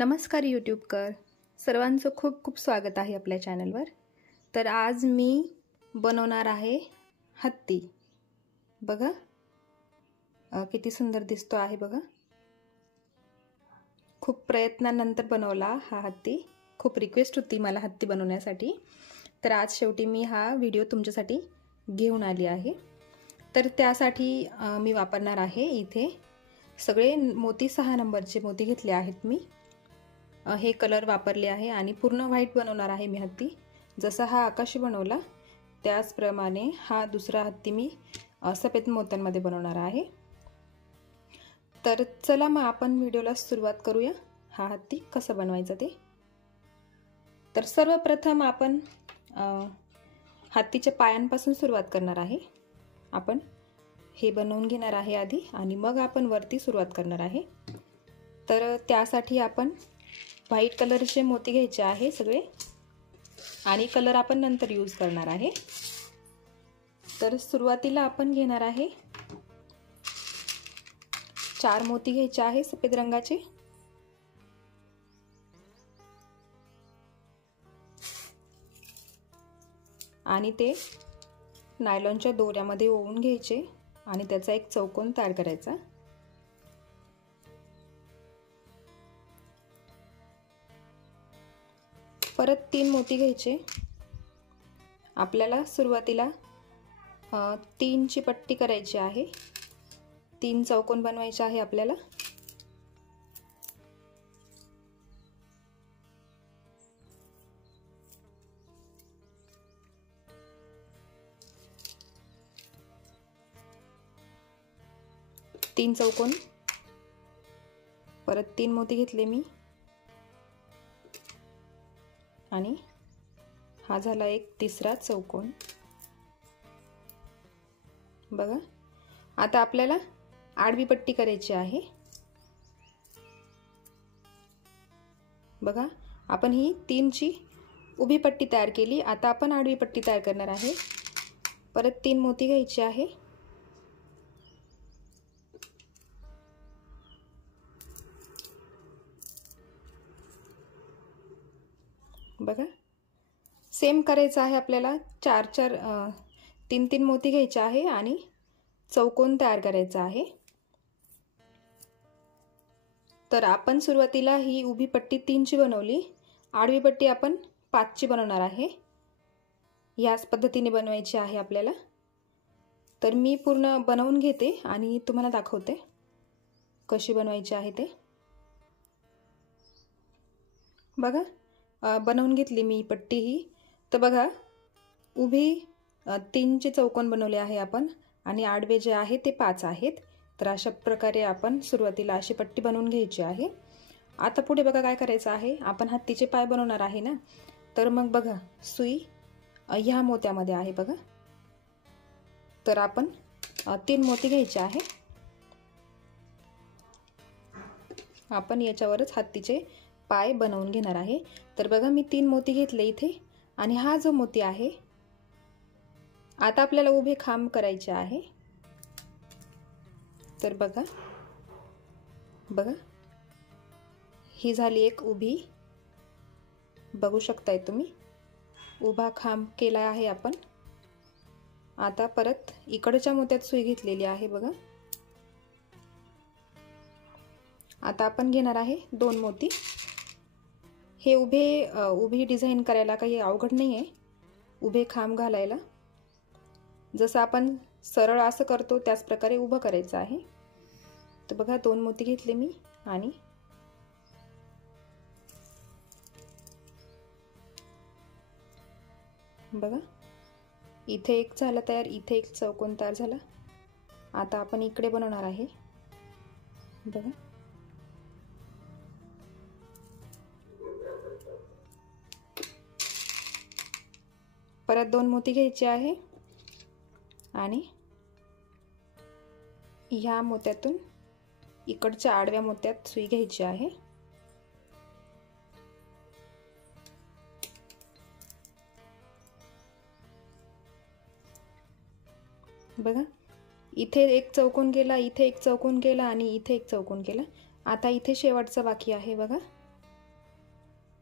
नमस्कार यूट्यूबकर सर्वांचं खूप खूप स्वागत आहे आपल्या चॅनलवर। तर आज मी बनवणार आहे हत्ती। बघा किती सुंदर दिसतो आहे बघा। खूप प्रयत्नानंतर बनवला हा हत्ती। खूप रिक्वेस्ट होती मला हत्ती बनवण्यासाठी, तर आज शेवटी मी हा व्हिडिओ तुमच्यासाठी घेऊन आली आहे। तर त्यासाठी मी वापरणार आहे इथे सगळे मोती 6 नंबरचे मोती घेतले आहेत मी। हे कलर वापरले आहे आणि पूर्ण व्हाईट बनवणार आहे मी हत्ती। जसा हा आकाशी बनवला त्याचप्रमाणे हा दुसरा हत्ती मी सफेद मोत्यांमध्ये बनवणार आहे। तर चला मग आपण व्हिडिओला सुरुवात करूया हा हत्ती कसा बनवायचा ते। तर सर्वप्रथम आपण हत्तीच्या पायांपासून सुरुवात करणार आहे। आपण हे बनवून घेणार आहे आधी आणि मग आपण वरती सुरुवात करणार आहे। तर त्यासाठी आपण व्हाईट कलरचे मोती घ्यायचे आहे सगळे आणि कलर आपण नंतर यूज करणार आहे। तर सुरुवातीला आपण घेणार आहे 4 मोती घ्यायचे आहे सफेद रंगाचे आणि ते नायलॉनच्या दोऱ्यामध्ये ओवून घ्यायचे आणि त्याचा एक चौकोन तयार करायचा। परत 3 मोती घ्यायचे। आपल्याला सुरुवातीला 3 ची पट्टी करायची आहे। 3 चौकोन बनवायचे आहे आपल्याला। तीन चौकोन, परत 3 मोती घेतले मी आणि हा झाला एक तिसरा चौकोन। बघा आता आपल्याला आडवी पट्टी करायची आहे। बघा आपण ही 3 ची उभी पट्टी तयार केली। आता आपण आडवी पट्टी तयार करणार आहे। परत 3 मोती घ्यायचे आहे बघा सेम करायचं आहे आपल्याला। 3 मोती घ्यायचे आहे आणि चौकोन तयार करायचा आहे। तर आपण सुरुवातीला ही उभी पट्टी 3 ची बनवली, आडवी पट्टी आपण 5 ची बनवणार आहे। याच पद्धतीने बनवायची आहे आपल्याला। तर मी पूर्ण बनवून घेते आणि तुम्हाला दाखवते कशी बनवायची आहे ते। बघा बनवून घेतली मी पट्टी ही। तर बघा उभी 3 चे चौकोन बनवले आहे आपण आणि आडवे जे आहे ते 5 आहेत। तर अशा प्रकारे आपण सुरुवातीला अशी पट्टी बनवून घ्यायची आहे। आता पुढे बघा काय करायचं आहे, आपण हत्तीचे पाय बनवणार आहे ना। तर मग बघा सुई ह्या मोत्यामध्ये आहे बघा। तर आपण 3 मोती घ्यायचे आहे। आपण याच्यावरच हत्तीचे पाय बनवून घेणार आहे। तर बघा मी 3 मोती घेतले इथे आणि हा जो मोती आहे आता आपल्याला उभे खांब करायचे आहे। तर बघा ही झाली एक उभी, बघू शकताय तुम्ही उभा खांब केला आहे आपण। आता परत इकडच्या मोत्यात सुई घेतलेली आहे बघा। आता आपण घेणार आहे 2 मोती। हे उभी डिझाइन करायला काही अवघड नाही आहे, उभे खांब घालायला। जसं आपण सरळ असं करतो त्याच प्रकारे उभं करायचं आहे। तर बघा 2 मोती घेतले मी आणि बघा इथे एक झाला तयार, इथे एक चौकोन तयार झाला। आता आपण इकडे बनवणार आहे बघा। परत 2 मोती घ्यायचे आहे आणि ह्या मोत्यातून इकडच्या आडव्या मोत्यात सुई घ्यायची आहे। बघा इथे एक चौकोन केला, इथे एक चौकोन केला आणि इथे एक चौकोन केला। आता इथे शेवटचा बाकी आहे बघा।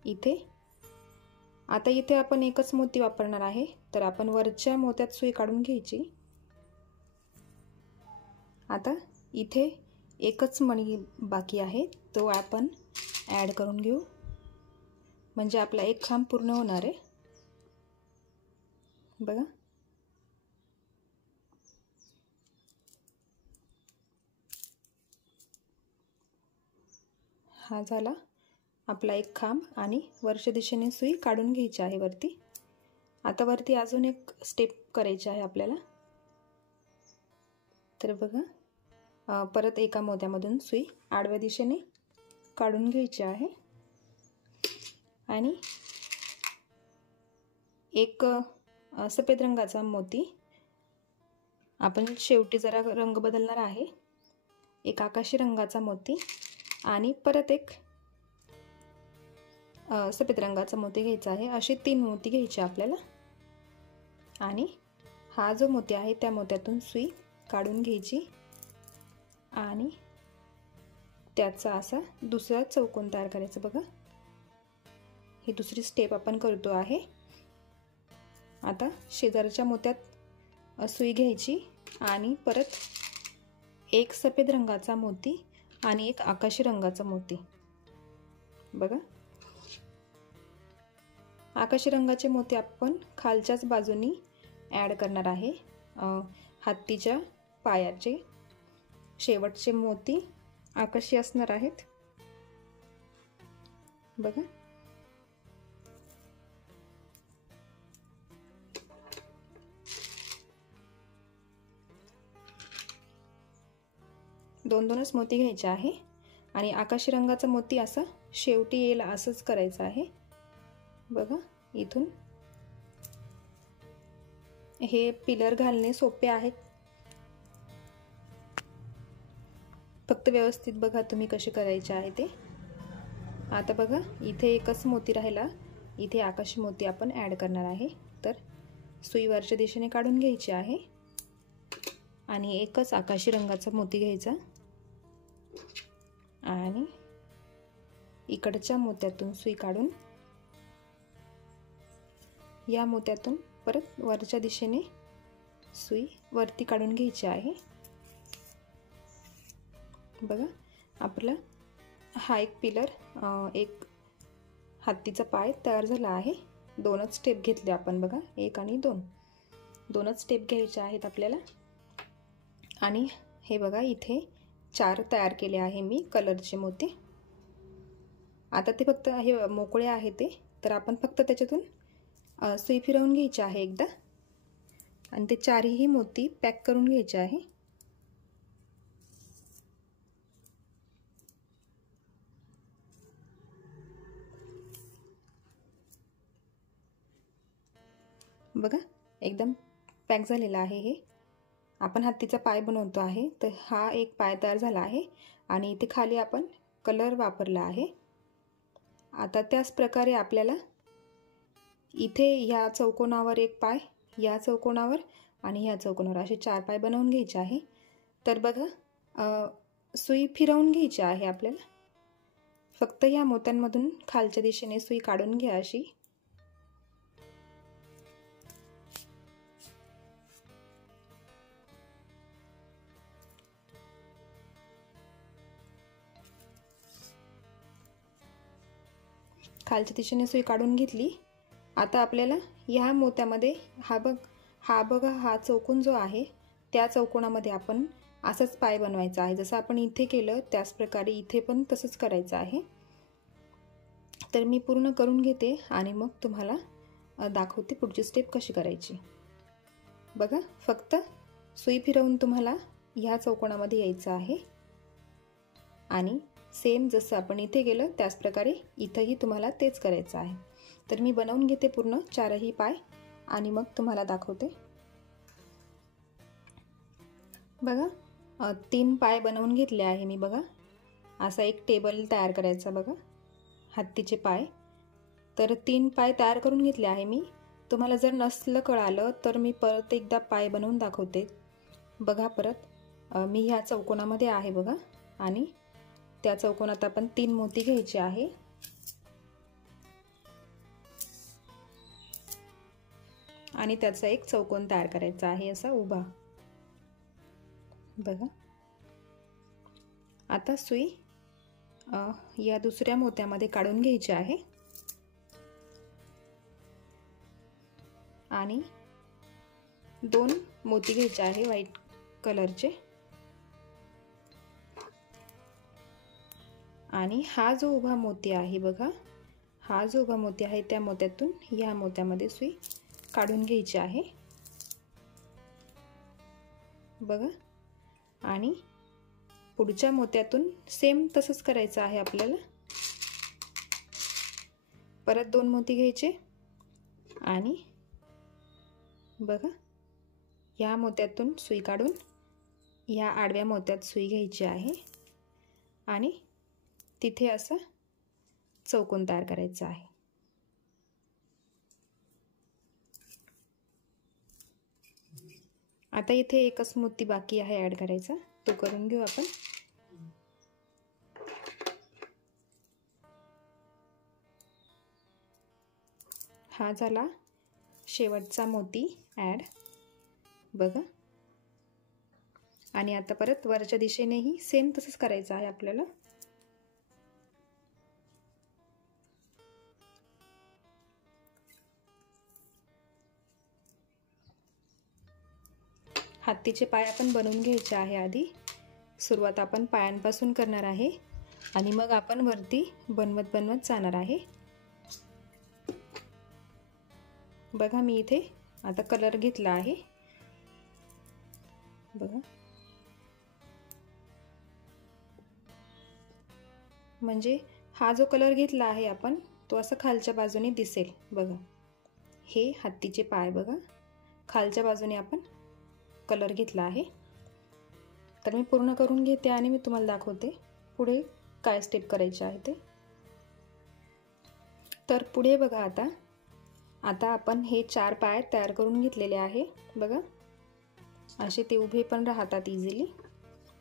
इथे आता इथे आपण एकच मोती वापरणार आहे, तर आपण वरच्या मोत्यात सुई काढून घ्यायची। आता इथे एकच मणी बाकी आहे, तो आपण ॲड करून घेऊ, म्हणजे आपला एक खांब पूर्ण होणार आहे। बघा, हा झाला आपला एक खांब आणि वरच्या दिशेने सुई काढून घ्यायची आहे वरती। आता वरती अजून एक स्टेप करायची आहे आपल्याला। तर बघा, परत एका मोत्यामधून सुई आडव्या दिशेने काढून घ्यायची आहे आणि एक सफेद रंगाचा मोती आपण शेवटी जरा रंग बदलणार आहे, एक आकाशी रंगाचा मोती आणि परत एक सफेद रंगाचा मोती घ्यायचा आहे। असे 3 मोती घ्यायचे आपल्याला आणि हा जो मोती आहे त्या मोत्यातून सुई काढून घ्यायची आणि त्याचा असा दुसरा चौकोन तयार करायचा। बघा, ही दुसरी स्टेप आपण करतो आहे। आता शेजारच्या मोत्यात सुई घ्यायची आणि परत एक सफेद रंगाचा मोती आणि एक आकाशी रंगाचा मोती। बघा, आकाशी रंगाचे मोती आपण खालच्याच बाजूनी ॲड करणार आहे। हत्तीच्या पायाचे शेवटचे मोती आकाशी असणार आहेत। बघा, दोनच मोती घ्यायचे आहे आणि आकाशी रंगाचा मोती असा शेवटी येईल असंच करायचं आहे। बघा, इथून हे पिलर घालणे सोपे आहेत, फक्त व्यवस्थित बघा तुम्ही कसे करायचे आहे ते। आता बघा, इथे एकच मोती राहिला, इथे आकाशी मोती आपण ॲड करणार आहे। तर सुई वरच्या दिशेने काढून घ्यायची आहे आणि एकच आकाशी रंगाचा मोती घ्यायचा आणि इकडच्या मोत्यातून सुई काढून या मोत्यातून परत वरच्या दिशेने सुई वरती काढून घ्यायची आहे। बघा, आपला हा एक पिलर, एक हत्तीचा पाय तयार झाला आहे। दोनच स्टेप घेतले आपण, बघा, एक आणि दोनच स्टेप घ्यायचे आहेत आपल्याला। आणि हे बघा, इथे 4 तयार केले आहे मी कलरचे मोती। आता ते फक्त हे मोकळे आहे ते, तर आपण फक्त त्याच्यातून सुई फिरवून घ्यायची आहे एकदा आणि ते 4ही मोती पॅक करून घ्यायचे आहे। बघा, एकदम पॅक झालेला आहे। हे आपण हत्तीचा पाय बनवतो आहे, तर हा एक पाय तयार झाला आहे आणि इथे खाली आपण कलर वापरला आहे। आता त्याच प्रकारे आपल्याला इथे ह्या चौकोनावर एक पाय, या चौकोनावर आणि ह्या चौकोनावर असे 4 पाय बनवून घ्यायचे आहे। तर बघा, सुई फिरवून घ्यायची आहे आपल्याला, फक्त या मोत्यांमधून खालच्या दिशेने सुई काढून घ्या अशी। खालच्या दिशेने सुई काढून घेतली। आता आपल्याला ह्या मोत्यामध्ये हा चौकोन जो आहे त्या चौकोनामध्ये आपण असंच पाय बनवायचा आहे। जसं आपण इथे केलं त्याच प्रकारे इथे पण तसंच करायचं आहे। तर मी पूर्ण करून घेते आणि मग तुम्हाला दाखवते पुढची स्टेप कशी करायची। बघा, फक्त सुई फिरवून तुम्हाला ह्या चौकोनामध्ये यायचं आहे आणि सेम जसं आपण इथे गेलं त्याच प्रकारे इथंही तुम्हाला तेच करायचं आहे। तर मी बनवून घेते पूर्ण 4ही पाय आणि मग तुम्हाला दाखवते। बघा, 3 पाय बनवून घेतले आहे मी। बघा, असा एक टेबल तयार करायचा, बघा, हत्तीचे पाय। तर 3 पाय तयार करून घेतले आहे मी। तुम्हाला जर नसलं कळालं तर मी परत एकदा पाय बनवून दाखवते। बघा, परत मी ह्या चौकोनामध्ये आहे बघा, आणि त्या चौकोनात आपण 3 मोती घ्यायचे आहे आणि त्याचा एक चौकोन तयार करायचा आहे असा उभा। बघा आता सुई या दुसऱ्या मोत्यामध्ये काढून घ्यायची आहे आणि 2 मोती घ्यायचे आहे व्हाईट कलरचे आणि हा जो उभा मोती आहे बघा, हा जो उभा मोती आहे त्या मोत्यातून या मोत्यामध्ये सुई काढून घ्यायची आहे बघा। आणि पुढच्या मोत्यातून सेम तसंच करायचं आहे आपल्याला। परत 2 मोती घ्यायचे आणि बघा या मोत्यातून सुई काढून या आडव्या मोत्यात सुई घ्यायची आहे आणि तिथे असा चौकोन तयार करायचा आहे। आता इथे एकच मोती बाकी आहे ॲड करायचा, तो करून घेऊ आपण। हा झाला शेवटचा मोती ॲड बघा। आणि आता परत वरच्या दिशेनेही सेम तसंच करायचं आहे आपल्याला। हत्तीचे पाय आपण बनवून घ्यायचे आहे आधी। सुरुवात आपण पायांपासून करणार आहे आणि मग आपण वरती बनवत जाणार आहे। बघा मी इथे आता कलर घेतला आहे बघा, म्हणजे हा जो कलर घेतला आहे आपण तो असं खालच्या बाजूने दिसेल बघा। हे हत्तीचे पाय बघा, खालच्या बाजूने आपण कलर घेतला आहे। तर मी पूर्ण करून घेते आणि मी तुम्हाला दाखवते पुढे काय स्टेप करायचे आहे ते। तर पुढे बघा आता आपण हे 4 पाय तयार करून घेतलेले आहे बघा, असे ते उभे पण राहतात इझिली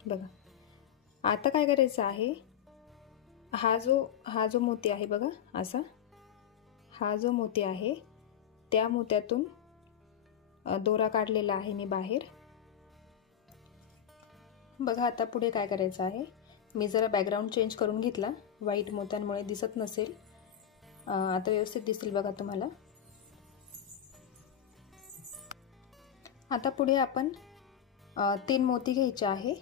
बघा। आता काय करायचं आहे, हा जो मोती आहे बघा, असा हा जो मोती आहे त्या मोत्यातून दोरा काढलेला आहे मी बाहेर बघा। आता पुढे काय करायचं आहे, मी जरा बॅकग्राऊंड चेंज करून घेतला, व्हाईट मोत्यांमुळे दिसत नसेल, आता व्यवस्थित दिसेल बघा तुम्हाला। आता पुढे आपण 3 मोती घ्यायचे आहे,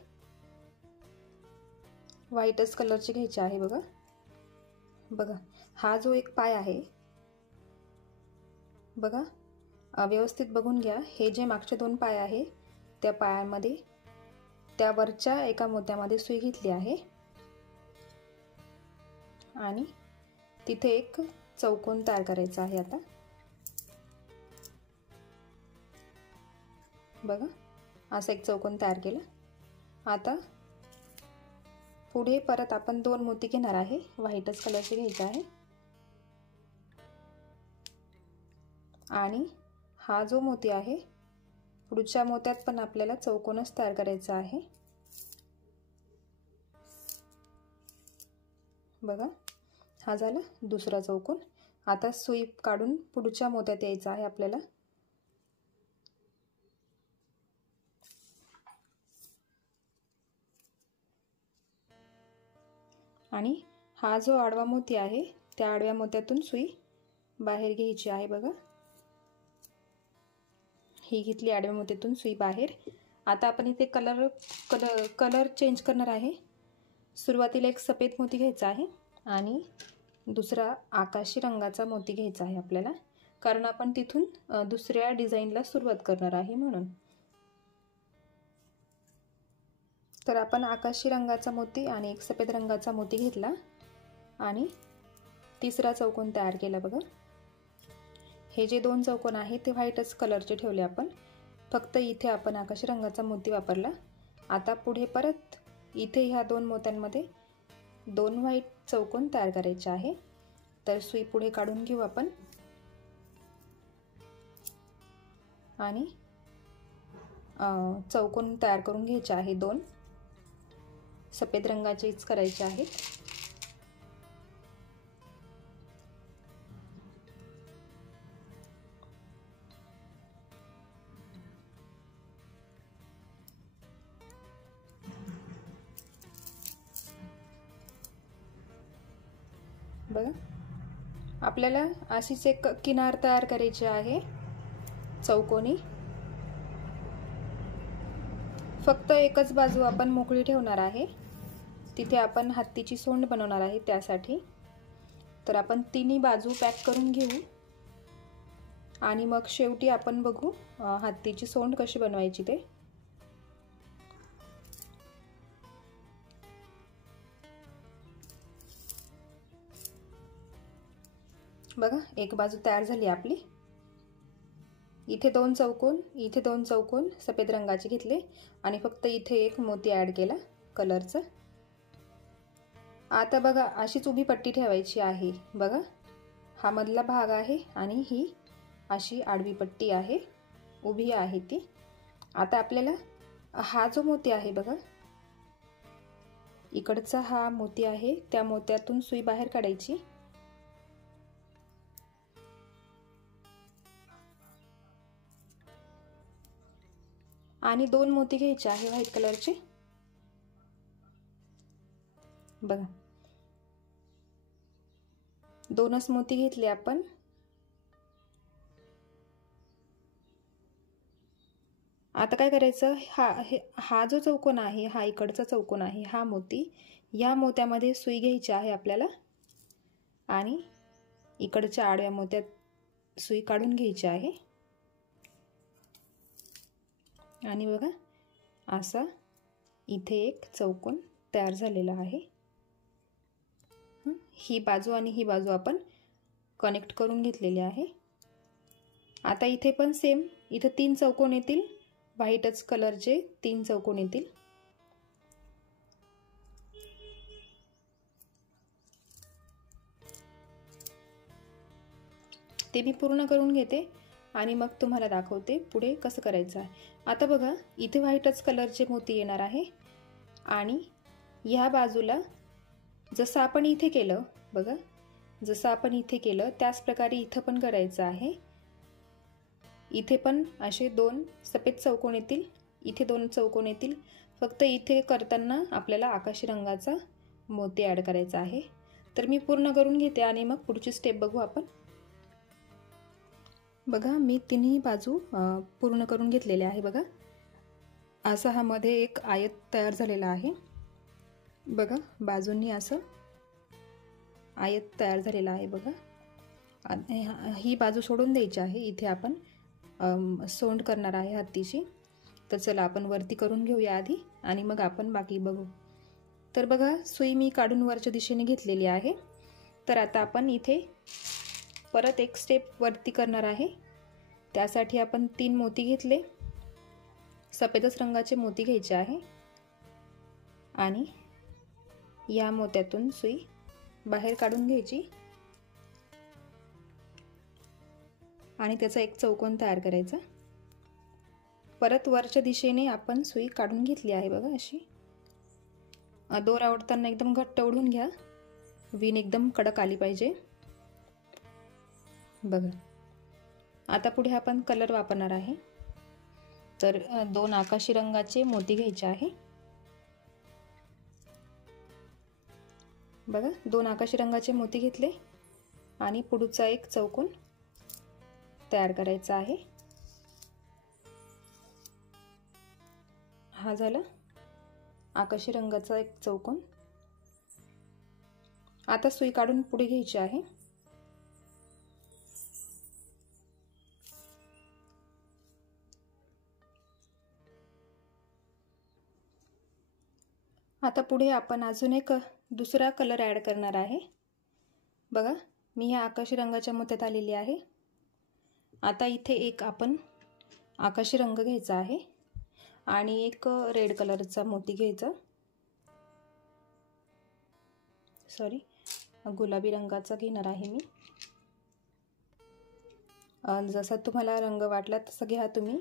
व्हाईटच कलरचे घ्यायचे आहे बघा। बघा हा जो एक पाय आहे बघा, व्यवस्थित बघून घ्या, हे जे मागचे 2 पाय आहे त्या पायामध्ये त्या वरच्या एका मोत्यामध्ये सुई घेतली आहे आणि तिथे एक चौकोन तयार करायचा आहे। आता बघा असा एक चौकोन तयार केला। आता पुढे परत आपण 2 मोती घेणार आहे, व्हाईटच कलरचे घ्यायचे आहे आणि हा जो मोती आहे पुढच्या मोत्यात पण आपल्याला चौकोनच तयार करायचा आहे बघा। हा झाला दुसरा चौकोन। आता सुई काढून पुढच्या मोत्यात यायचं आहे आपल्याला आणि हा जो आडवा मोती आहे त्या आडव्या मोत्यातून सुई बाहेर घ्यायची आहे बघा। ही घेतली आडव्या मोत्यातून सुई बाहेर। आता आपण इथे कलर चेंज करणार आहे। सुरुवातीला एक सफेद मोती घ्यायचा आहे आणि दुसरा आकाशी रंगाचा मोती घ्यायचा आहे आपल्याला, कारण आपण तिथून दुसऱ्या डिझाईनला सुरुवात करणार आहे म्हणून। तर आपण आकाशी रंगाचा मोती आणि एक सफेद रंगाचा मोती घेतला आणि तिसरा चौकोन तयार केला बघा। हे जे 2 चौकोन आहेत ते व्हाईटच कलरचे ठेवले आपण, फक्त इथे आपण आकाशी रंगाचा मोती वापरला। आता पुढे परत इथे ह्या 2 मोत्यांमध्ये 2 व्हाईट चौकोन तयार करायचे आहे। तर सुई पुढे काढून घेऊ आपण आणि चौकोन तयार करून घ्यायचे आहे 2 सफेद रंगाचेच करायचे आहेत। बघा, आपल्याला अशीच एक किनार तयार करायची आहे चौकोनी. फक्त एकच बाजू आपण मोकळी ठेवणार आहे, तिथे आपण हत्तीची सोंड बनवणार आहे त्यासाठी. तर आपण तिन्ही बाजू पॅक करून घेऊ आणि मग शेवटी आपण बघू हत्तीची सोंड कशी बनवायची ते. बघा, एक बाजू तयार झाली आपली. इथे 2 चौकोन, इथे 2 चौकोन सफेद रंगाचे घेतले आणि फक्त इथे एक मोती ॲड केला कलरचा. आता बघा, अशीच उभी पट्टी ठेवायची आहे. बघा, हा मधला भाग आहे आणि ही अशी आडवी पट्टी आहे, उभी आहे ती. आता आपल्याला हा जो मोती आहे बघा, इकडचा हा मोती आहे, त्या मोत्यातून सुई बाहेर काढायची. आणि 2 मोती घ्यायचे आहे व्हाईट कलरचे. बघा, 2च मोती घेतले आपण. आता काय करायचं, हा जो चौकोन आहे, हा इकडचा चौकोन आहे, हा मोती, या मोत्यामध्ये सुई घ्यायची आहे आपल्याला आणि इकडच्या आडव्या मोत्यात सुई काढून घ्यायची आहे. आणि बघा, असा इथे एक चौकोन तयार झालेला आहे. ही बाजू आणि ही बाजू आपण कनेक्ट करून घेतलेली आहे. आता इथे पण सेम, इथे 3 चौकोन येतील, व्हाईटच कलरचे 3 चौकोन येतील. ते मी पूर्ण करून घेते आणि मग तुम्हाला दाखवते पुढे कसं करायचं आहे. आता बघा, इथे व्हाईटच कलरचे मोती येणार आहे आणि ह्या बाजूला जसं आपण इथे केलं, बघा, जसं आपण इथे केलं त्याच प्रकारे इथं पण करायचं आहे. इथे पण असे 2 सफेद चौकोन येतील, इथे 2 चौकोन येतील. फक्त इथे करताना आपल्याला आकाशी रंगाचा मोती ॲड करायचा आहे. तर मी पूर्ण करून घेते आणि मग पुढची स्टेप बघू आपण. बघा, मी तिन्ही बाजू पूर्ण करून घेतलेल्या आहे. बघा, असा हा मध्ये एक आयत तयार झालेला आहे. बघा, बाजूंनी असं आयत तयार झालेला आहे. बघा, ही बाजू सोडून द्यायची आहे. इथे आपण सोंड करणार आहे हत्तीची. तर चला आपण वरती करून घेऊया आधी आणि मग आपण बाकी बघू. तर बघा, सुई मी काढून वरच्या दिशेने घेतलेली आहे. तर आता आपण इथे परत एक स्टेप वरती करणार आहे. त्यासाठी आपण 3 मोती घेतले, सफेदच रंगाचे मोती घ्यायचे आहे आणि या मोत्यातून सुई बाहेर काढून घ्यायची आणि त्याचा एक चौकोन तयार करायचा. परत वरच्या दिशेने आपण सुई काढून घेतली आहे. बघा, अशी दोरा ओढताना एकदम घट्ट ओढून घ्या, विण एकदम कडक आली पाहिजे. बघा, आता पुढे आपण कलर वापरणार आहे. तर 2 आकाशी रंगाचे मोती घ्यायचे आहे. बघा, 2 आकाशी रंगाचे मोती घेतले आणि पुढचा एक चौकोन तयार करायचा आहे. हा झाला आकाशी रंगाचा एक चौकोन. आता सुई काढून पुढे घ्यायची आहे. आता पुढे आपण अजून एक दुसरा कलर ॲड करणार आहे. बघा, मी ह्या आकाशी रंगाच्या मोत्यात आलेली आहे. आता इथे एक आपण आकाशी रंग घ्यायचा आहे आणि एक रेड कलरचा मोती घ्यायचा, सॉरी गुलाबी रंगाचा घेणार आहे मी. जसा तुम्हाला रंग वाटला तसा घ्या तुम्ही.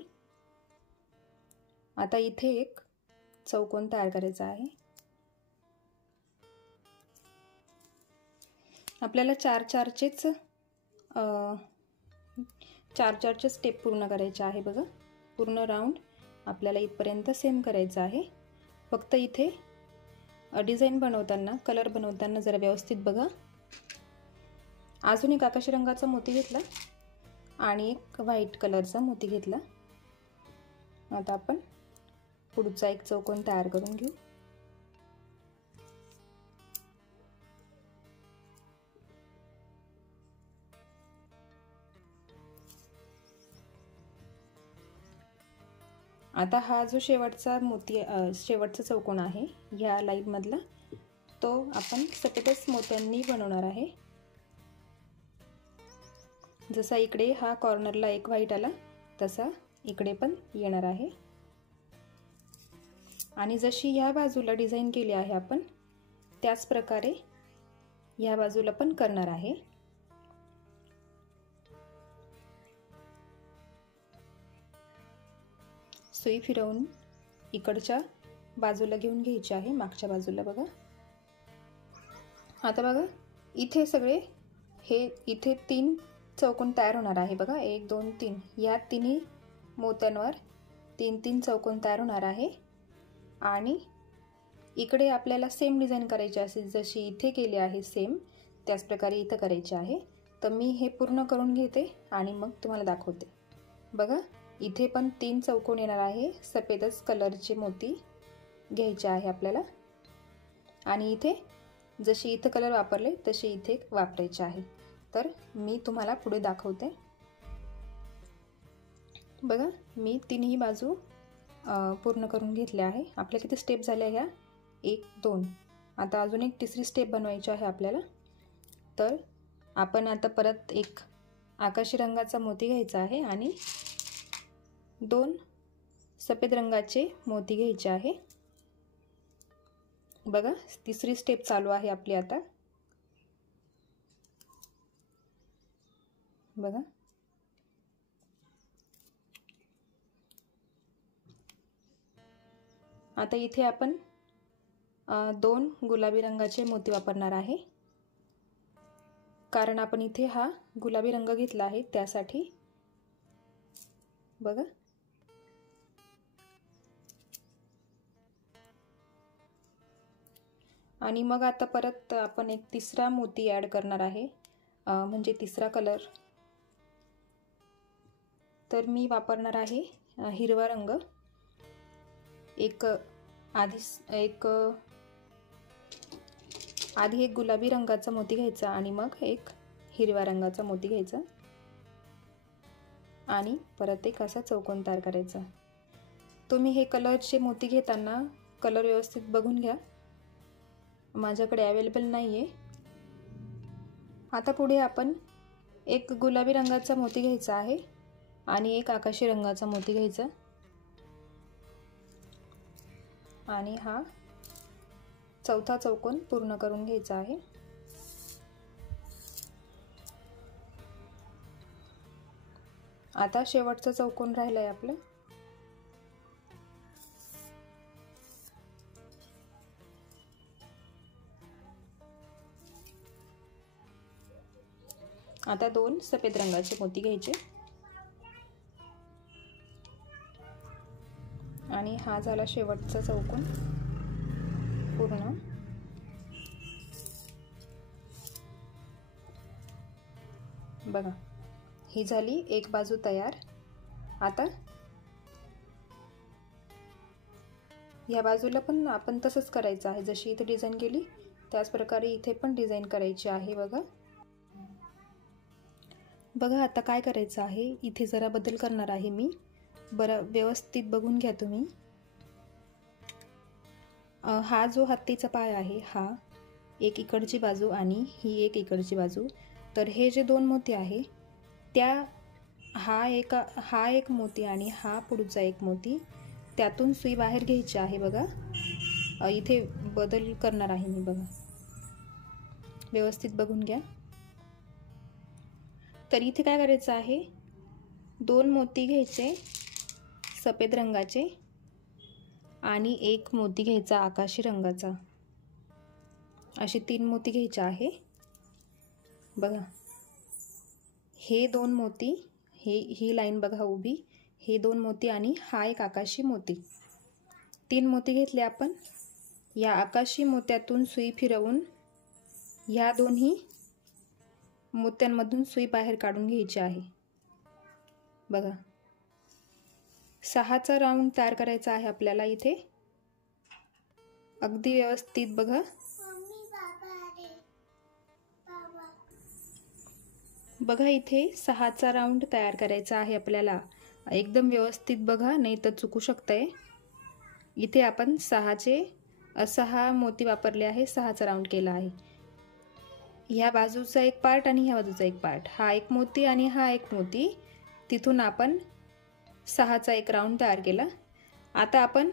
आता इथे एक चौकोन तयार करायचा आहे. आपल्याला 4-4चेच स्टेप पूर्ण करायचे आहे. बघा, पूर्ण राऊंड आपल्याला इथपर्यंत सेम करायचं आहे. फक्त इथे डिझाईन बनवताना, कलर बनवताना जरा व्यवस्थित बघा, अजून एक आकाशी रंगाचा मोती घेतला आणि एक व्हाईट कलरचा मोती घेतला. आता आपण पुढचा एक चौकोन तयार करून घेऊ. आता हा जो शेवटचा चौकोन आहे ह्या लाईन मधला, तो आपण सफेदच मोत्यांनी बनवणार आहे. जसा इकडे हा कॉर्नरला एक व्हाईट आला तसा इकडे पण येणार आहे. आणि जशी ह्या बाजूला डिझाईन केली आहे आपण, त्याच प्रकारे ह्या बाजूला पण करणार आहे. सुई फिरवून इकडच्या बाजूला घेऊन घ्यायची आहे, मागच्या बाजूला बघा. आता बघा इथे सगळे हे इथे 3 चौकोन तयार होणार आहे बघा. 1 2 3 या तिन्ही मोत्यांवर 3-3 चौकोन तयार होणार आहे. आणि इकडे आपल्याला सेम डिझाईन करायची असेल, जशी इथे केली आहे सेम त्याच प्रकारे इथं करायची आहे. तर मी हे पूर्ण करून घेते आणि मग तुम्हाला दाखवते. बघा इथे पण 3 चौकोन येणार आहे. सफेदच कलरचे मोती घ्यायचे आहे आपल्याला. आणि इथे जशी इथे कलर वापरले तसे इथे वापरायचे आहे. तर मी तुम्हाला पुढे दाखवते. बघा मी तिन्ही बाजू पूर्ण करून घेतले आहे. आपल्या किती स्टेप झाल्या ह्या? 1 2. आता अजून एक तिसरी स्टेप बनवायची आहे आपल्याला. तर आपण आता परत एक आकाशी रंगाचा मोती घ्यायचा आहे आणि 2 सफेद रंगाचे मोती घ्यायचे आहे. बघा तिसरी स्टेप चालू आहे आपली आता. बघा आता इथे आपण 2 गुलाबी रंगाचे मोती वापरणार आहे, कारण आपण इथे हा गुलाबी रंग घेतला आहे त्यासाठी. बघा आणि मग आता परत आपण एक तिसरा मोती ॲड करणार आहे, म्हणजे तिसरा कलर. तर मी वापरणार आहे हिरवा रंग. आधी एक गुलाबी रंगाचा मोती घ्यायचा आणि मग एक हिरव्या रंगाचा मोती घ्यायचा आणि परत एक असा चौकोन तयार करायचा. तुम्ही हे कलरचे मोती घेताना कलर व्यवस्थित बघून घ्या, माझ्याकडे अवेलेबल नाही आहे. आता पुढे आपण एक गुलाबी रंगाचा मोती घ्यायचा आहे आणि एक आकाशी रंगाचा मोती घ्यायचा आणि हा चौथा चौकोन पूर्ण करून घ्यायचा आहे. आता शेवटचा चौकोन राहिलाय आपलं. आता 2 सफेद रंगाचे मोती घ्यायचे आणि हा झाला शेवटचा चौकोन पूर्ण. बघा ही झाली एक बाजू तयार. आता या बाजूला पण आपण तसंच करायचं आहे, जशी इथे डिझाईन केली त्याच प्रकारे इथे पण डिझाईन करायची आहे. बघा आता काय करायचं आहे, इथे जरा बदल करणार आहे मी. बरं व्यवस्थित बघून घ्या तुम्ही. हा जो हत्तीचा पाय आहे हा एक इकडची बाजू आणि ही एक इकडची बाजू. तर हे जे 2 मोती आहे त्या हा एक मोती आणि हा पुढचा एक मोती, त्यातून सुई बाहेर घ्यायची आहे. बघा इथे बदल करणार आहे मी. बघा व्यवस्थित बघून घ्या. तर इथे काय करायचं आहे, 2 मोती घ्यायचे सफेद रंगाचे आणि एक मोती घ्यायचा आकाशी रंगाचा. असे 3 मोती घ्यायचे आहे. बघा हे 2 मोती, ही लाईन बघा उभी, हे 2 मोती आणि हा एक आकाशी मोती. 3 मोती घेतले आपण. या आकाशी मोत्यातून सुई फिरवून ह्या दोन्ही मोत्यांमधून सुई बाहेर काढून घ्यायची आहे। बघा 6चा राऊंड तयार करायचा आहे आपल्याला इथे। अगदी व्यवस्थित बघा। बघा इथे 6चा राऊंड तयार करायचा आहे आपल्याला। एकदम व्यवस्थित बघा, नाही तर चुकू शकतंय। इथे आपण 6 मोती वापरले आहे, 6चा राऊंड केला आहे। ह्या बाजूचा एक पार्ट आणि ह्या बाजूचा एक पार्ट, हा एक मोती आणि हा एक मोती, तिथून आपण 6चा एक राऊंड तयार केला। आता आपण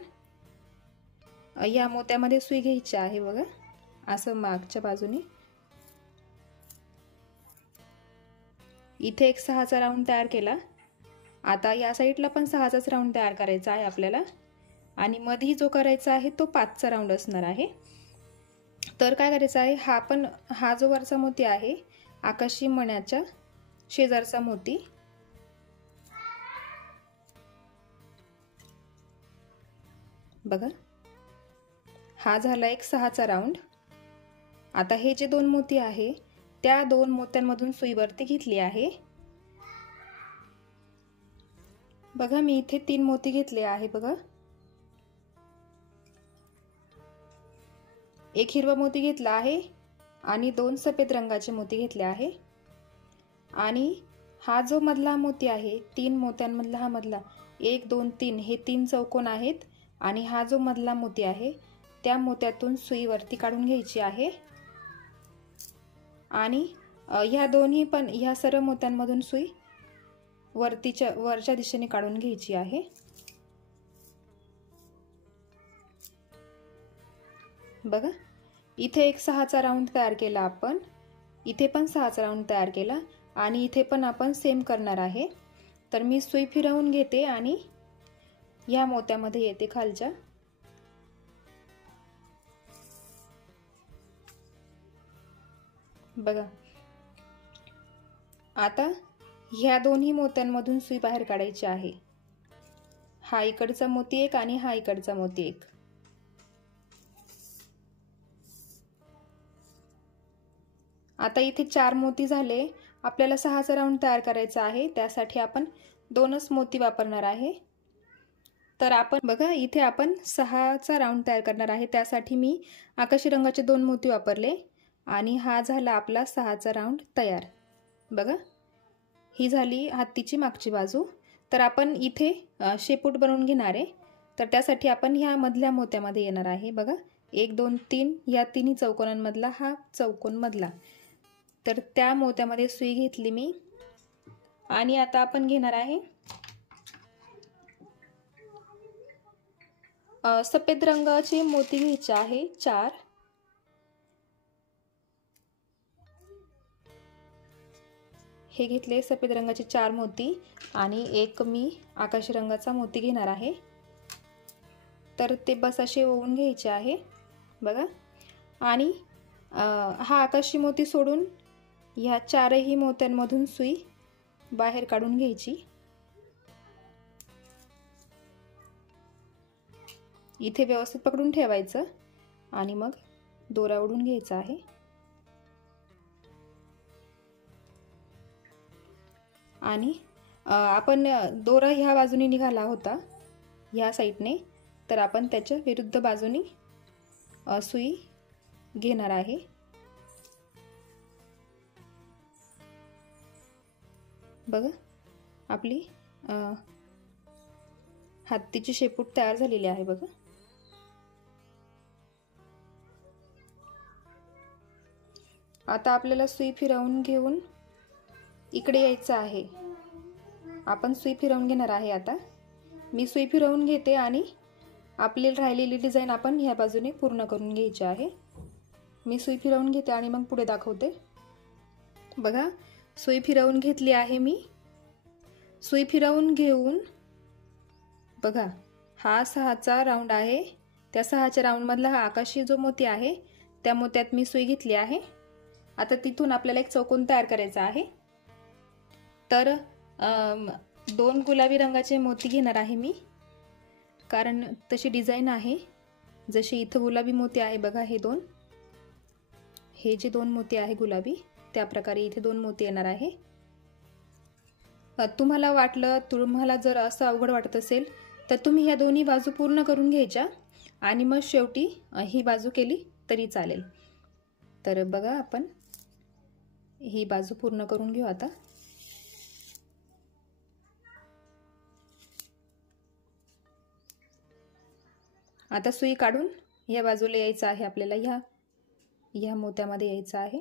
या मोत्यामध्ये सुई घ्यायची आहे बघा, असं मागच्या बाजूने। इथे एक 6चा राऊंड तयार केला। आता या साईडला पण 6चाच राऊंड तयार करायचा आहे आपल्याला, आणि मध्ये जो करायचा आहे तो 5चा राऊंड असणार आहे। तर काय करायचं आहे, हा जो वरचा मोती आहे आकाशी मण्याच्या शेजारचा मोती, बघा हा झाला एक 6चा राऊंड। आता हे जे 2 मोती आहे त्या 2 मोत्यांमधून सुई वरती घेतली आहे। बघा मी इथे 3 मोती घेतले आहे बघा। एक हिरवा मोती घेतला आहे आणि 2 सफेद रंगाचे मोती घेतले आहे। आणि हा जो मधला मोती आहे, 3 मोत्यांमधला हा मधला 1 2 3 हे 3 चौकोन आहेत, आणि हा जो मधला मोती आहे त्या मोत्यातून सुई वरती काढून घ्यायची आहे। आणि ह्या सर्व मोत्यांमधून सुई वरच्या दिशेने काढून घ्यायची आहे। बघा इथे एक 6चा राऊंड तयार केला आपण, इथे पण 6चा राऊंड तयार केला, आणि इथे पण आपण सेम करणार आहे। तर मी सुई फिरवून घेते आणि या मोत्यामध्ये येते खालच्या। बघा आता ह्या दोन्ही मोत्यांमधून सुई बाहेर काढायची आहे। हा इकडचा मोती एक आणि हा इकडचा मोती एक। आता इथे 4 मोती झाले। आपल्याला 6चा राऊंड तयार करायचा आहे, त्यासाठी आपण 2च मोती वापरणार आहे। तर आपण बघा इथे आपण 6चा राऊंड तयार करणार आहे, त्यासाठी मी आकाशी रंगाचे 2 मोती वापरले, आणि हा झाला आपला 6चा राऊंड तयार। बघा ही झाली हत्तीची मागची बाजू। तर आपण इथे शेपूट बनवून घेणार आहे, तर त्यासाठी आपण ह्या मधल्या मोत्यामध्ये येणार आहे। बघा 1 2 3 या तिन्ही चौकोनांमधला हा चौकोन मधला, तर त्या मोत्यामध्ये सुई घेतली मी। आणि आता आपण घेणार आहे सफेद रंगाचे मोती घ्यायचे आहे 4। हे घेतले सफेद रंगाचे 4 मोती, आणि एक मी आकाशी रंगाचा मोती घेणार आहे। तर ते बस असे ओवून घ्यायचे आहे बघा। आणि हा आकाशी मोती सोडून ह्या 4ही मोत्यांमधून सुई बाहेर काढून घ्यायची। इथे व्यवस्थित पकडून ठेवायचं आणि मग दोरा ओढून घ्यायचा आहे। आणि आपण दोरा ह्या बाजूने निघाला होता ह्या साईडने, तर आपण त्याच्या विरुद्ध बाजूने सुई घेणार आहे। बघा आपली हत्तीची शेपूट तयार झालेली आहे बघा। आता आपल्याला सुई फिरवून घेऊन इकडे यायचं आहे। आपण सुई फिरवून घेणार आहे। आता मी सुई फिरवून घेते आणि आपली राहिलेली डिझाइन आपण ह्या बाजूने पूर्ण करून घ्यायची आहे। मी सुई फिरवून घेते आणि मग पुढे दाखवते। बघा सुई फिरवून घेतली आहे मी। सुई फिरवून घेऊन बघा हा 6चा राऊंड आहे, त्या 6च्या राऊंड मधला हा आकाशी जो मोती आहे त्या मोत्यात मी सुई घेतली आहे। आता तिथून आपल्याला एक चौकोन तयार करायचा आहे। तर 2 गुलाबी रंगाचे मोती घेणार आहे मी, कारण तशी डिझाइन आहे। जशी इथं गुलाबी मोती आहे बघा, हे जे 2 मोती आहे गुलाबी, त्या प्रकारे इथे 2 मोती येणार आहे। तुम्हाला जर असं अवघड वाटत असेल तर तुम्ही ह्या दोन्ही बाजू पूर्ण करून घ्यायच्या आणि मग शेवटी ही बाजू केली तरी चालेल। तर बघा आपण ही बाजू पूर्ण करून घेऊ आता। आता सुई काढून या बाजूला यायचं आहे आपल्याला, ह्या मोत्यामध्ये यायचं आहे।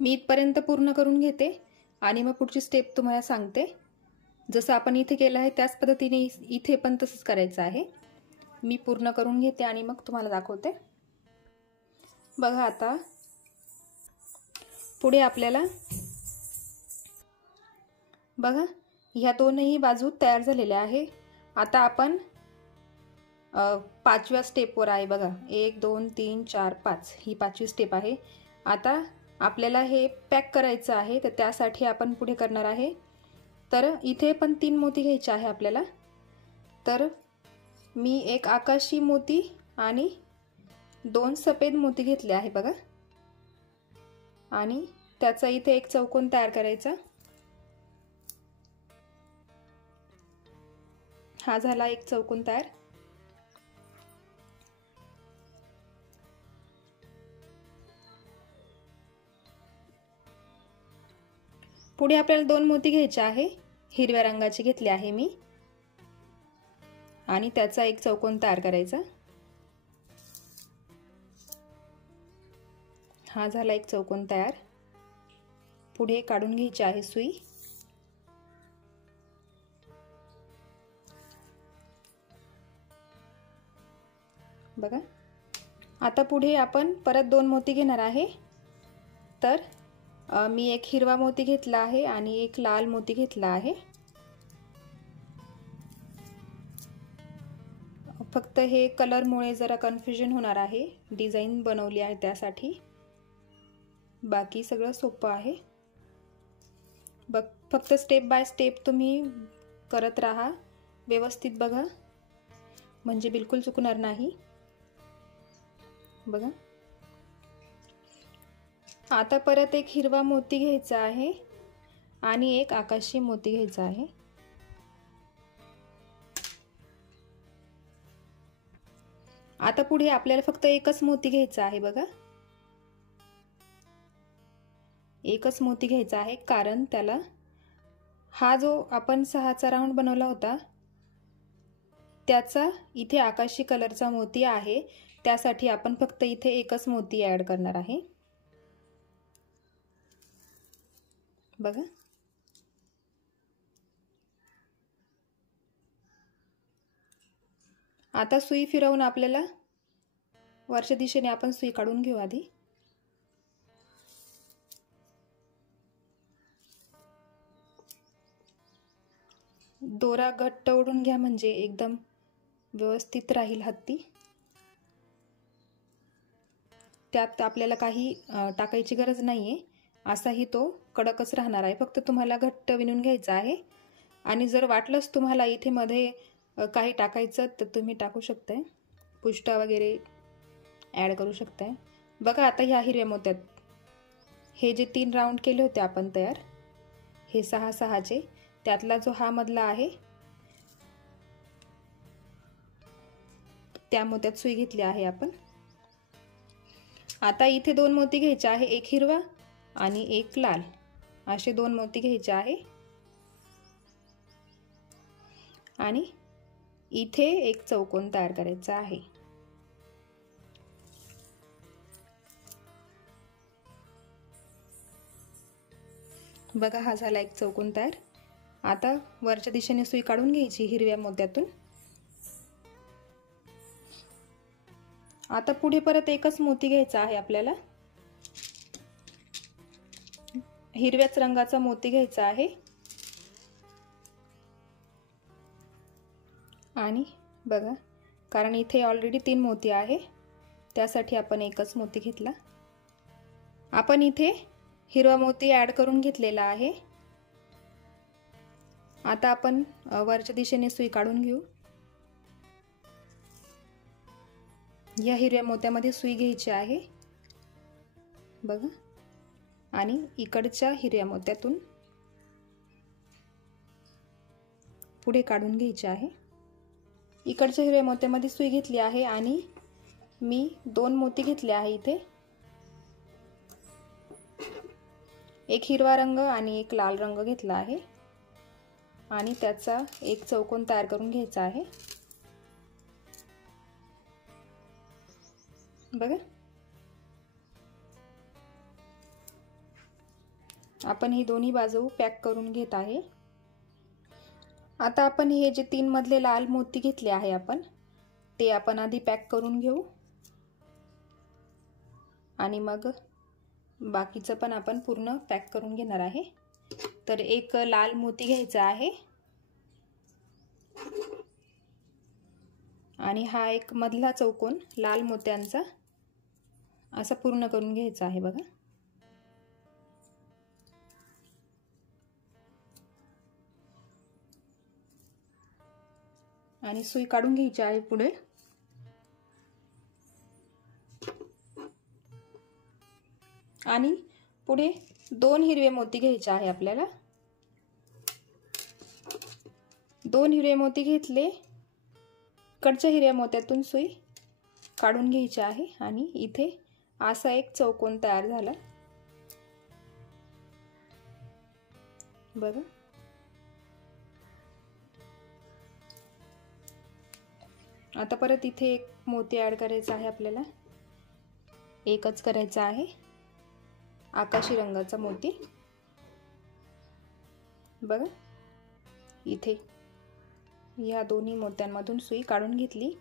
मी इथपर्यंत पूर्ण करून घेते आणि मग पुढची स्टेप तुम्हाला सांगते। जसं आपण इथे केलं आहे त्याच पद्धतीने इथे पण तसंच करायचं आहे। मी पूर्ण करून घेते आणि मग तुम्हाला दाखवते। बघा आता पुढे आपल्याला बघा ह्या दोनही बाजू तयार झालेल्या आहे। आता आपण 5व्या स्टेपवर आहे बघा, 1 2 3 4 5 ही 5वी स्टेप आहे। आता आपल्याला हे पॅक करायचं आहे, तर त्यासाठी आपण पुढे करणार आहे। तर इथे पण 3 मोती घ्यायचे आहे आपल्याला। तर मी एक आकाशी मोती आणि 2 सफेद मोती घेतले आहे बघा, आणि त्याचा इथे एक चौकोन तयार करायचा। हा झाला एक चौकोन तयार। पुढे आपल्याला 2 मोती घ्यायचे आहे, हिरव्या रंगाचे घेतले आहे मी, आणि त्याचा एक चौकोन तयार करायचा। हा झाला एक चौकोन तयार। पुढे काढून घ्यायची आहे सुई। बघा आता पुढे आपण परत 2 मोती घेणार आहे। तर मी एक हिरवा मोती घेतला आहे आणि एक लाल मोती घेतला आहे। फक्त हे कलरमुळे जरा कन्फ्युजन होणार आहे, डिझाइन बनवली आहे त्यासाठी, बाकी सगळं सोपं आहे। फक्त स्टेप बाय स्टेप तुम्ही करत राहा, व्यवस्थित बघा म्हणजे बिलकुल चुकणार नाही। बघा आता परत एक हिरवा मोती घ्यायचा आहे आणि एक आकाशी मोती घ्यायचा आहे। आता पुढे आपल्याला फक्त एकच मोती घ्यायचा आहे बघा, एकच मोती घ्यायचा आहे, कारण त्याला हा जो आपण 6चा राऊंड बनवला होता त्याचा इथे आकाशी कलरचा मोती आहे, त्यासाठी आपण फक्त इथे एकच मोती ऍड करणार आहे। बघा आता सुई फिरवून आपल्याला वरच्या दिशेने आपण सुई काढून घेऊ आधी। दोरा घट्ट ओढून घ्या म्हणजे एकदम व्यवस्थित राहील हत्ती। त्यात आपल्याला काही टाकायची गरज नाहीये, असाही तो कडकच राहणार आहे, फक्त तुम्हाला घट्ट विणून घ्यायचा आहे। आणि जर वाटलंच तुम्हाला इथे मध्ये काही टाकायचं तर तुम्ही टाकू शकताय, पुष्टा वगैरे ॲड करू शकताय। बघा आता ह्या हिरव्या मोत्यात हे जे 3 राऊंड केले होते आपण तयार, हे 6-6चे, त्यातला जो हा मधला आहे त्या मोत्यात सुई घेतली आहे आपण। आता इथे 2 मोती घ्यायचे आहे, एक हिरवा आणि एक लाल, असे 2 मोती घ्यायचे आहे आणि इथे एक चौकोन तयार करायचा आहे। बघा हा झाला एक चौकोन तयार। आता वरच्या दिशेने सुई काढून घ्यायची हिरव्या मोत्यातून। आता पुढे परत एकच मोती घ्यायचा आहे आपल्याला, हिरव्याच रंगाचा मोती घ्यायचा आहे आणि बघा कारण इथे ऑलरेडी 3 मोती आहे त्यासाठी आपण एकच मोती घेतला। आपण इथे हिरवा मोती ॲड करून घेतलेला आहे आता आपण वरच्या दिशेने सुई काढून घेऊ। या हिरव्या मोत्यामध्ये सुई घ्यायची आहे बघा, आणि इकडच्या हिरव्या मोत्यातून पुढे काढून घ्यायचे आहे। इकडच्या हिरव्या मोत्यामध्ये सुई घेतली आहे आणि मी 2 मोती घेतले आहे इथे, एक हिरवा रंग आणि एक लाल रंग घेतला आहे आणि त्याचा एक चौकोन तयार करून घ्यायचा आहे बघा। आपण ही दोन्ही बाजू पॅक करून घेत आहे। आता आपण हे जे 3 मधले लाल मोती घेतले आहे आपण ते आपण आधी पॅक करून घेऊ आणि मग बाकीचं पण आपण पूर्ण पॅक करून घेणार आहे। तर एक लाल मोती घ्यायचा आहे आणि हा एक मधला चौकोन लाल मोत्यांचा असा पूर्ण करून घ्यायचा आहे बघा। आणि सुई काढून घ्यायची आहे पुढे। आणि पुढे 2 हिरवे मोती घ्यायचे आहे आपल्याला। 2 हिरवे मोती घेतले, इकडच्या हिरव्या मोत्यातून सुई काढून घ्यायची आहे आणि इथे असा एक चौकोन तयार झाला बघा। आता परत इथे एक मोती ॲड करायचा आहे आपल्याला, एकच करायचा आहे, आकाशी रंगाचा मोती बघा। इथे या दोन्ही मोत्यांमधून सुई काढून घेतली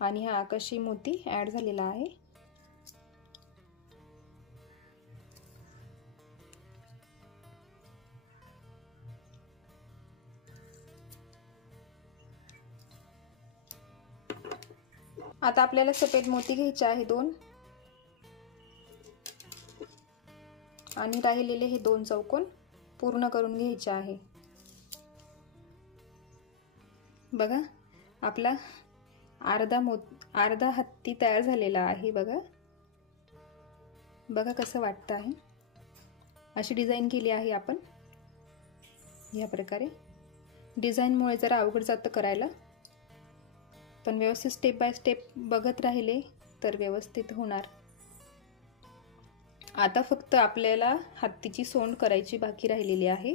आणि हा आकाशी मोती ॲड झालेला आहे। आता आपल्याला सफेद मोती घ्यायचे आहे 2 आणि राहिलेले हे 2 चौकोन पूर्ण करून घ्यायचे आहे बघा। आपला अर्धा हत्ती तयार झालेला आहे बघा। बघा कसं वाटतं आहे, अशी डिझाइन केली आहे आपण। या प्रकारे डिझाइनमुळे जरा अवघड जातं करायला, पण व्यवस्थित स्टेप बाय स्टेप बघत राहिले तर व्यवस्थित होणार। आता फक्त आपल्याला हत्तीची सोंड करायची बाकी राहिलेली आहे।